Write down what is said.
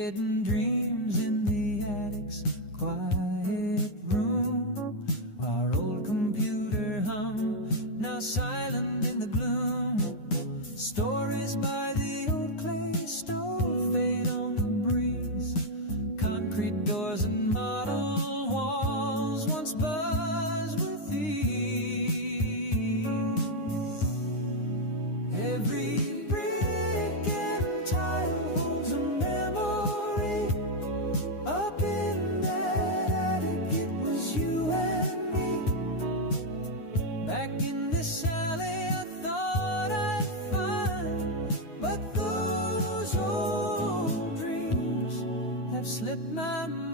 hidden dreams in the attic's quiet room. Our old computer hum, now silent in the gloom. Stories by the old clay stove fade on the breeze. Concrete doors and model walls once buzz with ease. Every brick and tile holds a memory. Up in that attic it was you and me. Back in this alley I thought I'd find, but those old dreams have slipped my mind.